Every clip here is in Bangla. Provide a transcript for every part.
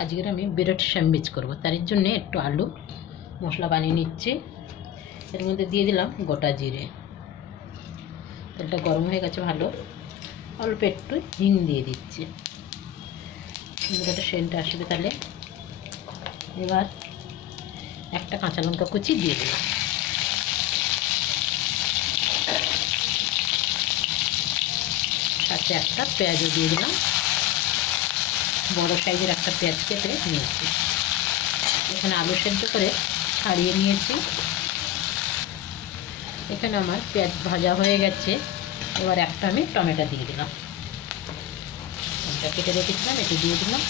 আজকের আমি ব্রেড স্যান্ডউইচ করব, তার জন্য একটু আলু মশলা বানিয়ে নিচ্ছি। এর মধ্যে দিয়ে দিলাম গোটা জিরে। তেলটা গরম হয়ে গেছে ভালো, অল্প একটু হিং দিয়ে দিচ্ছি, একটা সেন্ট আসবে। তাহলে এবার একটা কাঁচা লঙ্কা কুচি দিয়ে দিলাম, সাথে একটা পেঁয়াজও দিয়ে দিলাম। বড় সাইজের একটা পেঁয়াজ কেটে নিয়েছি। এখানে আলু সেদ্ধ করে ছাড়িয়ে নিয়েছি। এখানে আমার পেঁয়াজ ভাজা হয়ে গেছে। এবার একটা আমি টমেটো দিয়ে দিলাম, টমেটো কেটে রেখেছিলাম, এটি দিয়ে দিলাম।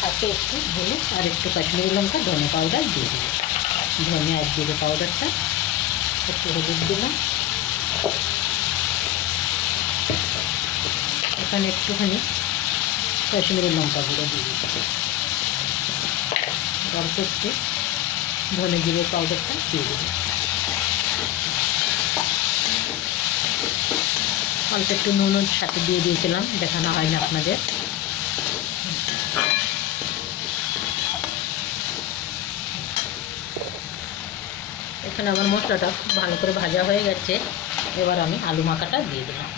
সাথে একটু হলুদ আর একটু কাশ্মীরি লঙ্কা ধনে পাউডার দিয়ে দিলাম। ধনে আর জিরে পাউডারটা একটু হলুদ দিলাম। এখানে একটুখানি কাশ্মীরি লঙ্কা গুঁড়ো দিয়ে দিচ্ছি। অল্প একটু ধনে জিরে পাউডারটা দিয়ে দিলাম। অল্প একটু নুন সাথে দিয়ে দিয়েছিলাম, দেখানো হয়নি আপনাদের। এখানে আমার মশলাটা খুব ভালো করে ভাজা হয়ে গেছে। এবার আমি আলু মাখাটা দিয়ে দিলাম।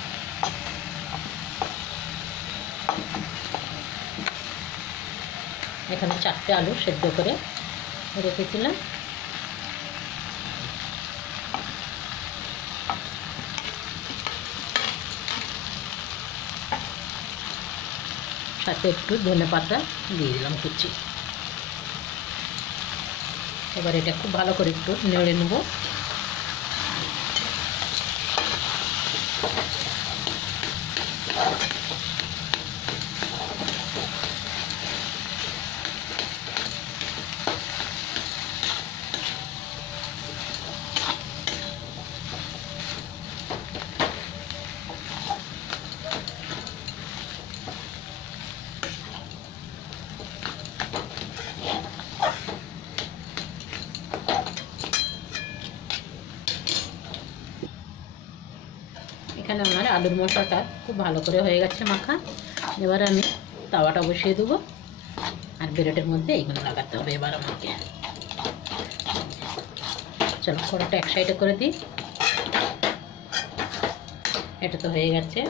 এখানে 4টে আলু সেদ্ধ করে রেখেছিলাম। সাথে একটু ধনে পাতা দিয়ে দিলাম কুচি। এবার এটা খুব ভালো করে একটু নেড়ে নেব। এখানে আমার আলুর মশলাটা খুব ভালো করে হয়ে গেছে মাখা। এবার আমি তাওয়াটা বসিয়ে দেবো, আর ব্রেডের মধ্যে এইগুলো লাগাতে হবে। এবার আমাকে চলো কড়াটা এক সাইডে করে দিই। এটা তো হয়ে গেছে।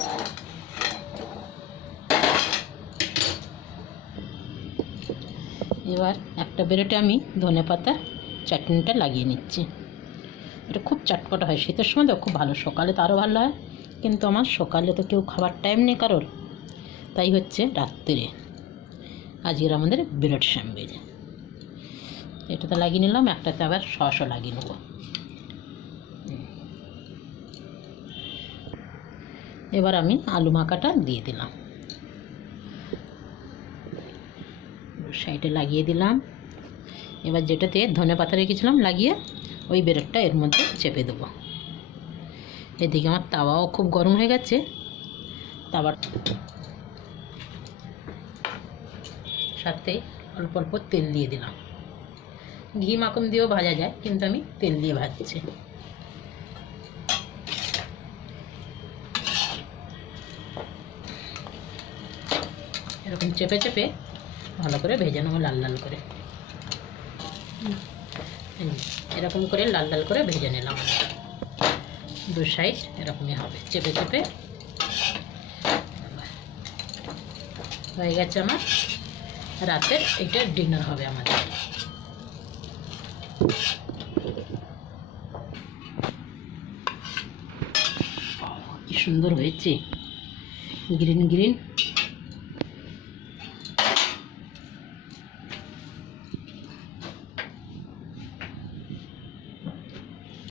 এবার একটা ব্রেডে আমি ধনেপাতা চাটনিটা লাগিয়ে নিচ্ছি। এটা খুব চটপটা হয়, শীতের সময় তো খুব ভালো, সকালে তো আরও ভালো হয়। কিন্তু আমার সকালে তো কেউ খাবার টাইম নেই কারোর, তাই হচ্ছে রাত্রে আজকের আমাদের ব্রেড স্যান্ডউইচ। এটাতে লাগিয়ে নিলাম, একটাতে আবার সসও লাগিয়ে নেব। এবার আমি আলু মাখাটা দিয়ে দিলাম, সাইডে লাগিয়ে দিলাম। এবার যেটাতে ধনে পাতা রেখেছিলাম লাগিয়ে, ওই ব্রেডটা এর মধ্যে চেপে দেবো। এদিকে আমার তাওয়াও খুব গরম হয়ে গেছে। তাওয়ার সাথে অল্প অল্প তেল দিয়ে দিলাম। ঘি মাখন দিয়েও ভাজা যায়, কিন্তু আমি তেল দিয়ে ভাজছি। এরকম চেপে চেপে ভালো করে ভেজে নেবো, লাল লাল করে। এরকম করে লাল লাল করে ভেজে নিলাম। দু সাইড এরকমই হবে, চেপে চেপে। হয়ে গেছে আমার রাতের এইটা ডিনার হবে আমাদের। কি সুন্দর হয়েছে, গ্রিন গ্রিন।